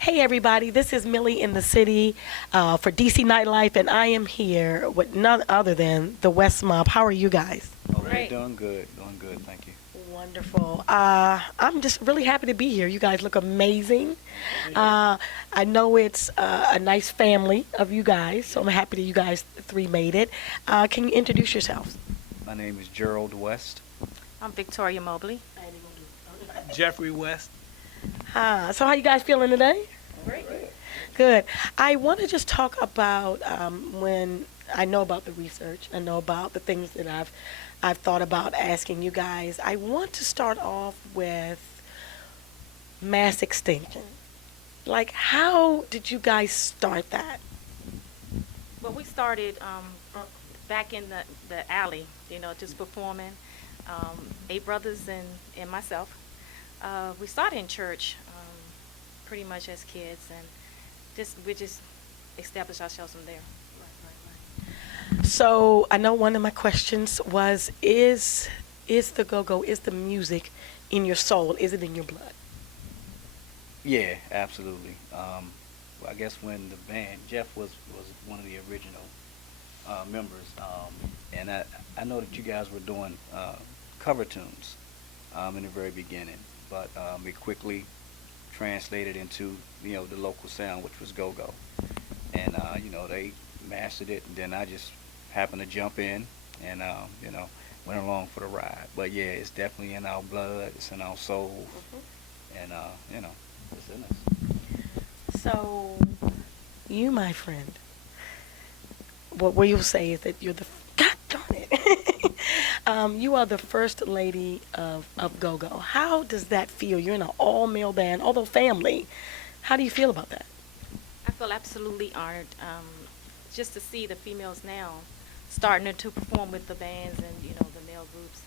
Hey everybody, this is Millie in the city for DC Nightlife, and I am here with none other than the West Mob. How are you guys? Oh, we're Great. doing good, thank you. Wonderful. I'm just really happy to be here. You guys look amazing. I know it's a nice family of you guys, so I'm happy that you guys three made it. Can you introduce yourselves? My name is Gerald West. I'm Victoria Mobley. Jeffrey West. So how you guys feeling today? Great. Good. I want to just talk about when I know about the research. I know about the things that I've thought about asking you guys. I want to start off with mass extinction. Like, how did you guys start that? Well, we started back in the alley, just performing. 8 brothers and myself. We started in church pretty much as kids, and we just established ourselves from there. So I know one of my questions was, is the go-go, is the music in your soul? Is it in your blood? Yeah, absolutely. Well, I guess when the band, Jeff was one of the original members, and I know that you guys were doing cover tunes in the very beginning, but it quickly translated into the local sound, which was go-go, and they mastered it, and then I just happened to jump in and went along for the ride. But yeah, it's definitely in our blood, it's in our soul, and it's in us. So, you, my friend, what you'll say is that you're God darn it. You are the first lady of go-go. How does that feel? You're in an all-male band, although family. How do you feel about that? I feel absolutely honored just to see the females now starting to perform with the bands and the male groups.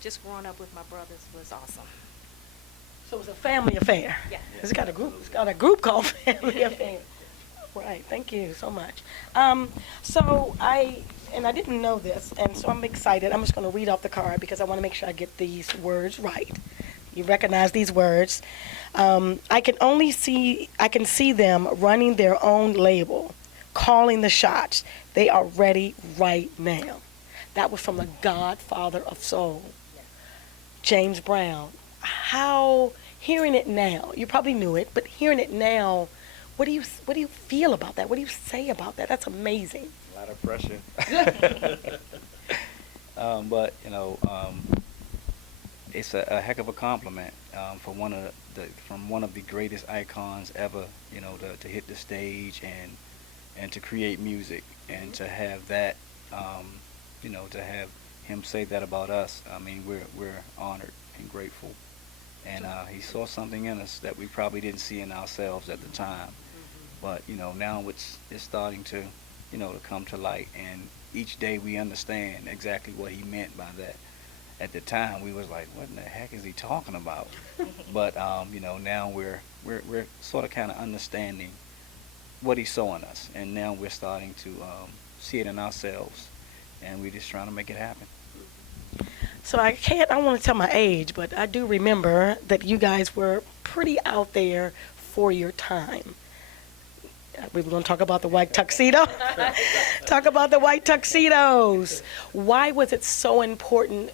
Just growing up with my brothers was awesome. So it's a family affair. Yeah. It's got a group. It's got a group called Family Affair. Right. Thank you so much. So I didn't know this, and so I'm excited. I'm just going to read off the card because I want to make sure I get these words right. You recognize these words. I can see them running their own label, calling the shots. They are ready right now. That was from the Godfather of Soul, James Brown. How, hearing it now, you probably knew it, but hearing it now, what do you feel about that? What do you say about that? That's amazing. A lot of pressure. But it's a heck of a compliment for from one of the greatest icons ever. To hit the stage and to create music and to have that. To have him say that about us. I mean, we're honored and grateful. And he saw something in us that we probably didn't see in ourselves at the time. But now it's starting to to come to light, and each day we understand exactly what he meant by that. At the time we was like, what in the heck is he talking about? But now we're sort of kind of understanding what he saw in us, and now we're starting to see it in ourselves, and we're just trying to make it happen. So I don't want to tell my age, but I do remember that you guys were pretty out there for your time. We were going to talk about the white tuxedo. Talk about the white tuxedos. Why was it so important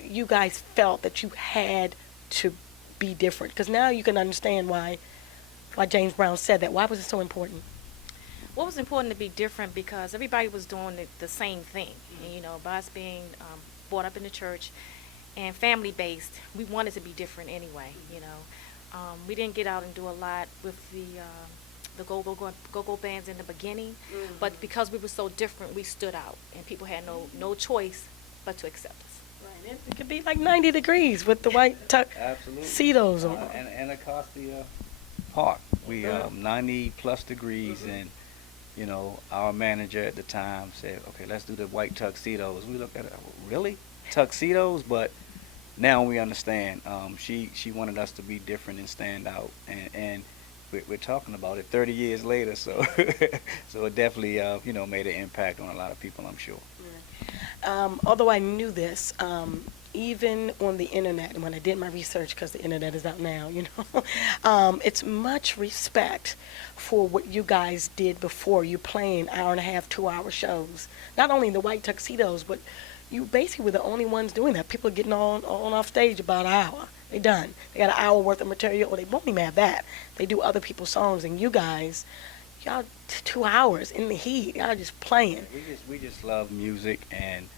you guys felt that you had to be different? Because now you can understand why James Brown said that. Why was it so important? What was important to be different because everybody was doing the same thing. And, by us being brought up in the church and family-based, we wanted to be different anyway, We didn't get out and do a lot with the go-go bands in the beginning, but because we were so different, we stood out, and people had no choice but to accept us. Right. It could be like 90 degrees with the white tuxedos on. And across the park, we 90 plus degrees, and our manager at the time said, okay, let's do the white tuxedos. We looked at it, really? Tuxedos? But now we understand. She wanted us to be different and stand out, and we're talking about it 30 years later, so so it definitely made an impact on a lot of people, I'm sure. Although I knew this, even on the internet, and when I did my research, because the internet is out now, it's much respect for what you guys did before. You playing hour and a half, 2 hour shows. Not only in the white tuxedos, but you basically were the only ones doing that. People are getting on off stage about an hour. They done. They got an hour worth of material, or they won't even have that. They do other people's songs, and you guys, y'all 2 hours in the heat. Y'all just playing. We just love music, and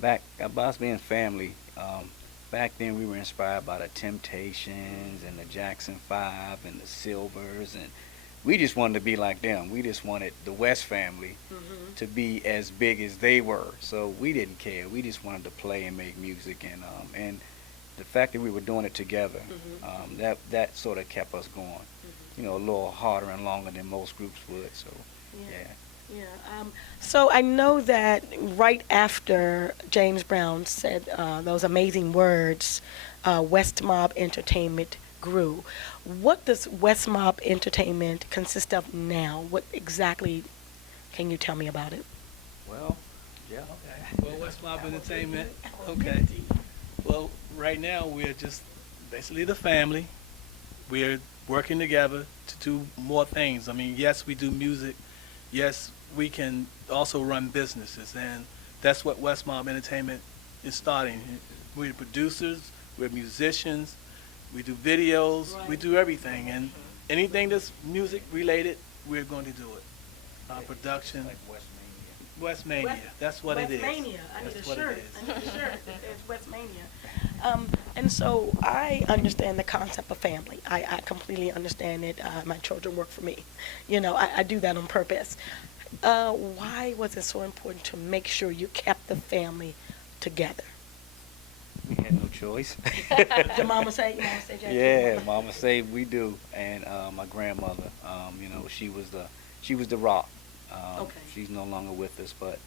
back about us being family. Back then we were inspired by the Temptations and the Jackson 5 and the Silvers, and we just wanted to be like them. We just wanted the West family to be as big as they were. So we didn't care. We just wanted to play and make music, and the fact that we were doing it together, that sort of kept us going. A little harder and longer than most groups would. So yeah. Yeah. So I know that right after James Brown said those amazing words, West Mob Entertainment grew. What does West Mob Entertainment consist of now? What exactly can you tell me about it? Well, yeah. Okay. Well, West Mob Entertainment. Okay. Well, right now we're just basically the family. We're working together to do more things. I mean, yes, we do music. Yes, we can also run businesses, and that's what West Mob Entertainment is starting. We're producers, we're musicians, we do videos, we do everything, and anything that's music related, we're going to do it. Production. Like West Mania. That's what it is. West Mania. I need That's a what shirt. it is. I need a shirt. It's West Mania. And so I understand the concept of family. I completely understand it. My children work for me. I do that on purpose. Why was it so important to make sure you kept the family together? We had no choice. Did Mama say? Jackie? Yeah, Mama say we do, and my grandmother, she was the rock. Okay. She's no longer with us, but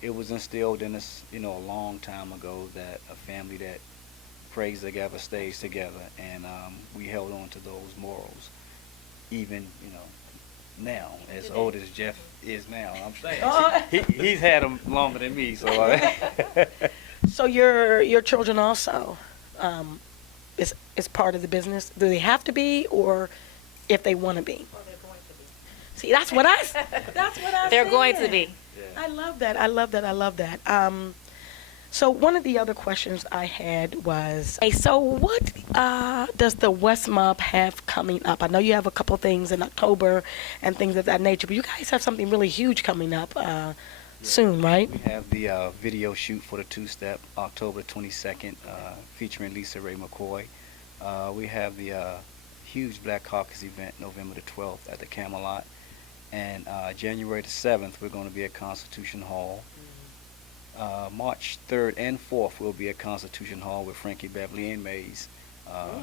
it was instilled in us, a long time ago, that a family that prays together stays together, and we held on to those morals, even now, as old as Jeff is now. I'm saying he's had them longer than me, so. So your children also is part of the business. Do they have to be, or if they want to be? Well, they're going to be. See, that's what I They're said. going to be. I love that. So one of the other questions I had was, hey, so what does the West Mob have coming up? I know you have a couple things in October and things of that nature, but you guys have something really huge coming up soon, right? We have the video shoot for the two-step, October 22nd, featuring Lisa Ray McCoy. We have the huge Black Caucus event November the 12th at the Camelot. And January the 7th, we're going to be at Constitution Hall. March 3rd and 4th, we'll be at Constitution Hall with Frankie Beverly and Mays.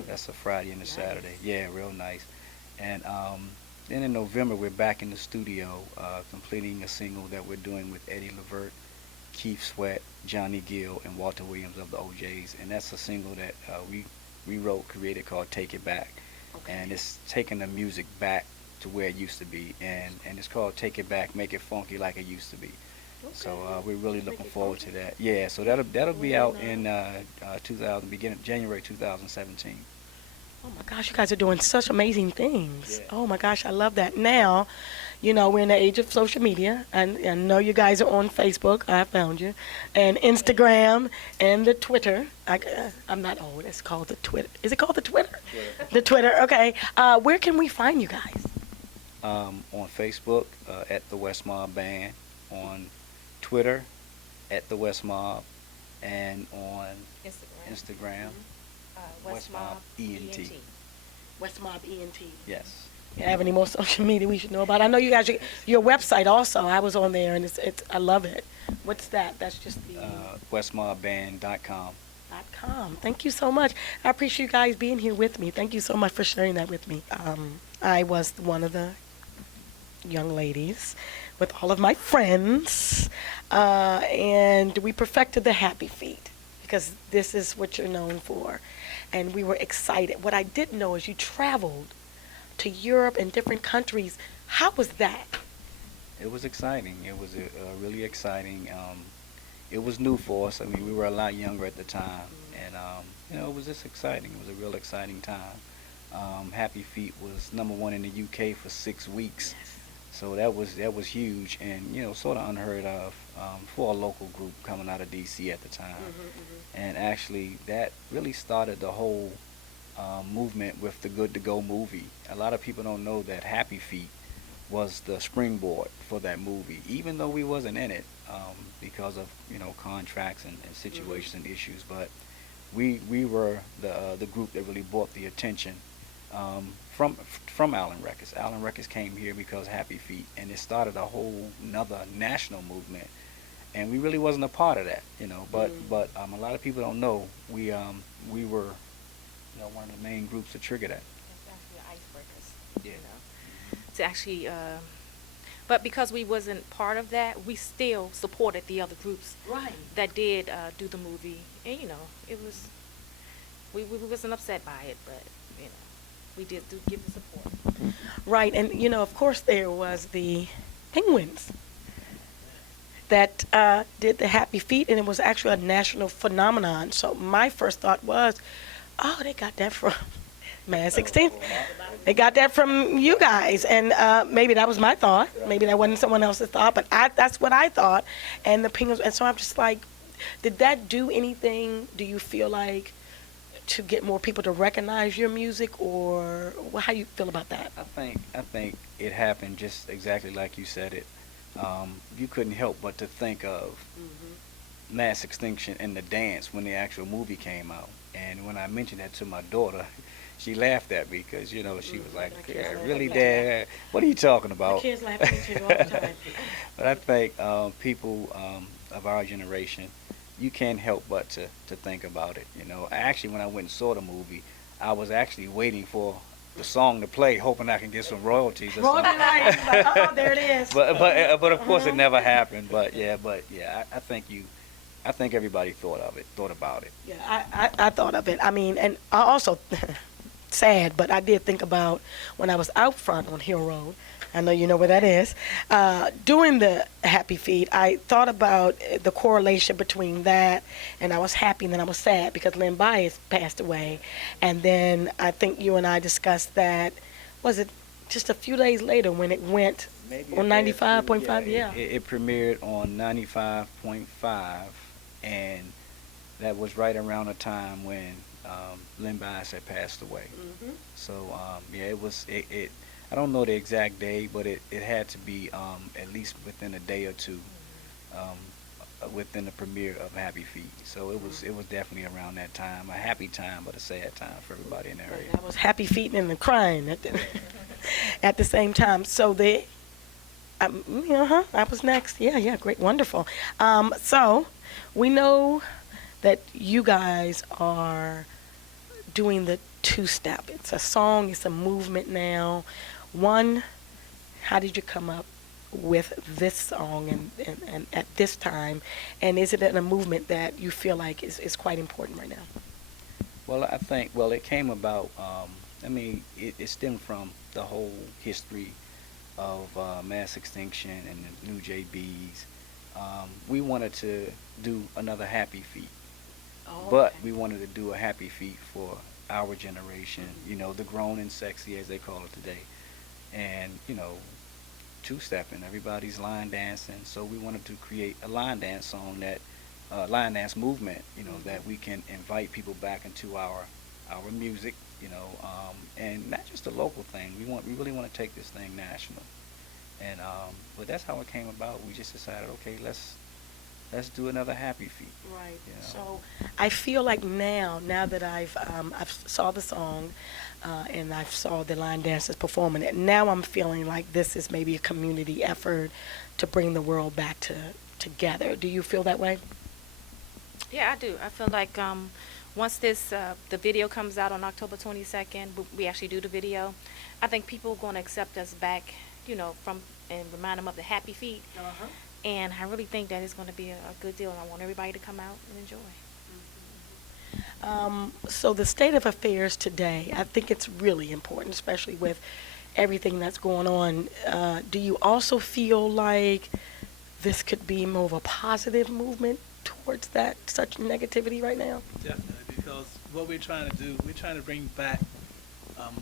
That's a Friday and a Saturday. Yeah, real nice. And then in November, we're back in the studio, completing a single that we're doing with Eddie Levert, Keith Sweat, Johnny Gill, and Walter Williams of the OJs. And that's a single that we wrote, created, called Take It Back. Okay. And it's taking the music back to where it used to be. And it's called Take It Back, Make It Funky Like It Used to Be. Okay. So we're really looking forward to that. Yeah, so that'll be out in January 2017. Oh my gosh, you guys are doing such amazing things. Yeah. Oh my gosh, I love that. Now, we're in the age of social media, and I know you guys are on Facebook. I found you, and Instagram, and the Twitter. I'm not old. It's called the Twitter. Is it called the Twitter? Yeah. The Twitter. Okay. Where can we find you guys? On Facebook at the West Mob Band, on Twitter at the West Mob, and on Instagram. West Mob ENT. West Mob ENT. Yes. You have any more social media we should know about? I know you guys, your website also, I was on there, and it's I love it. What's that? That's just the... westmobband.com. .com. Thank you so much. I appreciate you guys being here with me. Thank you so much for sharing that with me. I was one of the young ladies with all of my friends, and we perfected the happy feet, because this is what you're known for. And we were excited. What I didn't know is you traveled to Europe and different countries. How was that? It was exciting. It was really exciting. It was new for us. I mean, we were a lot younger at the time, and it was just exciting. It was a real exciting time. Happy Feet was #1 in the UK for 6 weeks, so that was huge, and sort of unheard of for a local group coming out of DC at the time. And actually, that really started the whole movement with the Good to Go movie. A lot of people don't know that Happy Feet was the springboard for that movie, even though we wasn't in it because of contracts and situations and issues. But we were the group that really brought the attention from Allen Records. Allen Records came here because Happy Feet, and it started a whole another national movement. And we really wasn't a part of that. But a lot of people don't know we were one of the main groups to trigger that. It's actually icebreakers. Yeah. To actually, but because we wasn't part of that, we still supported the other groups Right. that did do the movie, and it was we wasn't upset by it, but we did do give the support. Right, and of course there was the Penguins that did the Happy Feet, and it was actually a national phenomenon. So my first thought was, oh, they got that from Man 16th. They got that from you guys, and maybe that was my thought. Maybe that wasn't someone else's thought, but that's what I thought. And the Penguins, and so I'm just like, did that do anything? Do you feel like to get more people to recognize your music, or how do you feel about that? I think it happened just exactly like you said it. You couldn't help but to think of Mass Extinction and the dance when the actual movie came out. And when I mentioned that to my daughter, she laughed at me because she was like, My kids yeah, laugh really, at Dad? What are you talking My about? kids laugh at me too all the time. But I think people of our generation, you can't help but to think about it. Actually, when I went and saw the movie, I was actually waiting for the song to play, hoping I can get some royalties or Roll the something. light. Like, oh, there it is. But of course it never happened. But yeah, I think everybody thought about it. Yeah, I thought of it. I mean, and I also, sad, but I did think about when I was out front on Hill Road. I know you know where that is. Doing the Happy Feet, I thought about the correlation between that, and I was happy and then I was sad because Lynn Bias passed away. And then I think you and I discussed that, was it just a few days later when it went Maybe on a day or two, 95.5? Yeah. It premiered on 95.5, and that was right around the time when Lynn Bias had passed away. So yeah, it was it. I don't know the exact day, but it had to be at least within a day or two within the premiere of Happy Feet. So it was definitely around that time, a happy time, but a sad time for everybody in the area. That was Happy Feet and the crying at the same time. So I was next. Yeah, great, wonderful. So we know that you guys are doing the two-step. It's a song, it's a movement now. One, how did you come up with this song and at this time? And is it in a movement that you feel like is quite important right now? Well, I think, it came about, it stemmed from the whole history of Mass Extinction and the New JBs. We wanted to do another Happy Feet, but we wanted to do a Happy Feet for our generation, the grown and sexy as they call it today. And, two-stepping, everybody's line dancing, so we wanted to create a line dance song line dance movement, that we can invite people back into our music, and not just a local thing. We really want to take this thing national. And but that's how it came about. We just decided, okay, let's do another Happy Feet. Right. So I feel like now that I've saw the song and I've saw the line dancers performing it, now I'm feeling like this is maybe a community effort to bring the world back together. Do you feel that way? Yeah, I do. I feel like once the video comes out on October 22nd, we actually do the video. I think people are going to accept us back, and remind them of the Happy Feet. And I really think that it's going to be a good deal, and I want everybody to come out and enjoy. So the state of affairs today, I think it's really important, especially with everything that's going on. Do you also feel like this could be more of a positive movement towards that, such negativity right now? Definitely, because what we're trying to do, we're trying to bring back, um,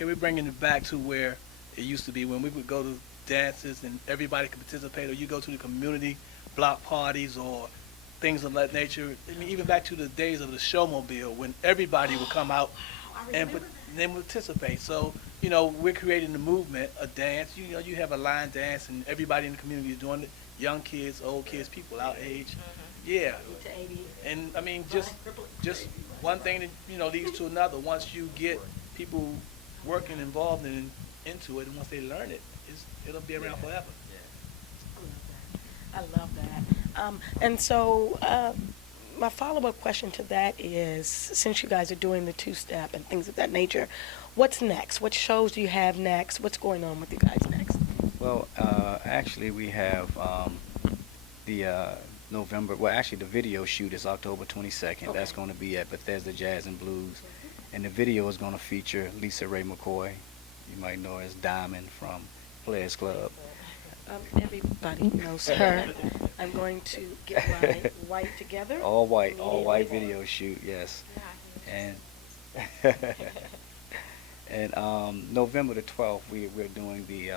we're bringing it back to where it used to be when we would go to dances and everybody could participate, or you go to the community block parties or things of that nature. I mean, even back to the days of the showmobile when everybody would come out and then participate. So, we're creating the movement, a dance. You have a line dance and everybody in the community is doing it. Young kids, old kids, people our age. Yeah. And I mean, just one thing that, leads to another. Once you get people working, involved into it, and once they learn it, it'll be around forever. I love that. And so, my follow-up question to that is, since you guys are doing the two-step and things of that nature, what's next? What shows do you have next? What's going on with you guys next? Well, actually, we have the November. Well, actually, the video shoot is October 22nd. Okay. That's going to be at Bethesda Jazz and Blues, and the video is going to feature Lisa Ray McCoy. You might know her as Diamond from Players Club. Everybody knows her. I'm going to get my white together. All white Immediately. video shoot. Yes, and and November the 12th, we're doing the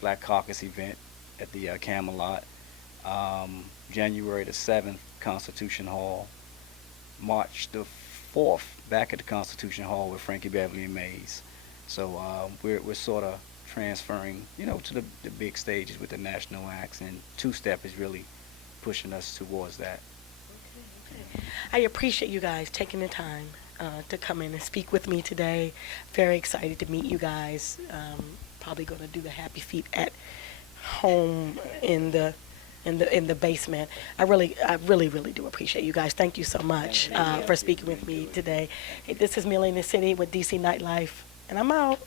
Black Caucus event at the Camelot. January the 7th, Constitution Hall. March the 4th, back at the Constitution Hall with Frankie Beverly and Mays. So we're sort of transferring, to the big stages with the national acts, and two-step is really pushing us towards that. Okay. I appreciate you guys taking the time to come in and speak with me today. Very excited to meet you guys. Probably going to do the happy feet at home in the basement. I really do appreciate you guys. Thank you so much for speaking with me today. Hey, this is Millie in the City with DC Nightlife, and I'm out.